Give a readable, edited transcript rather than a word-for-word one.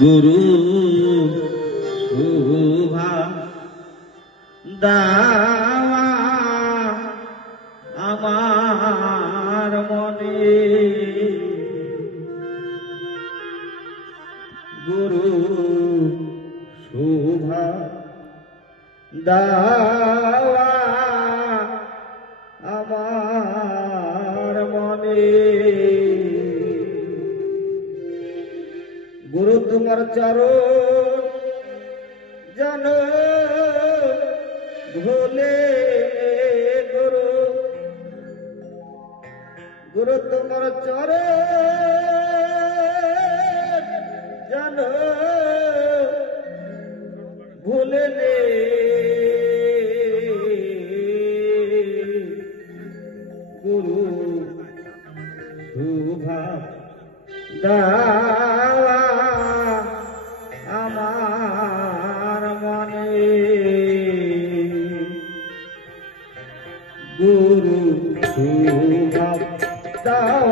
গুরু শোভা দাওয়া আমার মনে, গুরু শোভা দাওয়া আমার মনে। গুরু তোমার চরণ যেন ভোলে, গুরু গুরু তোমার চরণ যেন ভুলে নে, গুরু শোভা দাওয়া আমার মনে, গুরু শোভা দাওয়া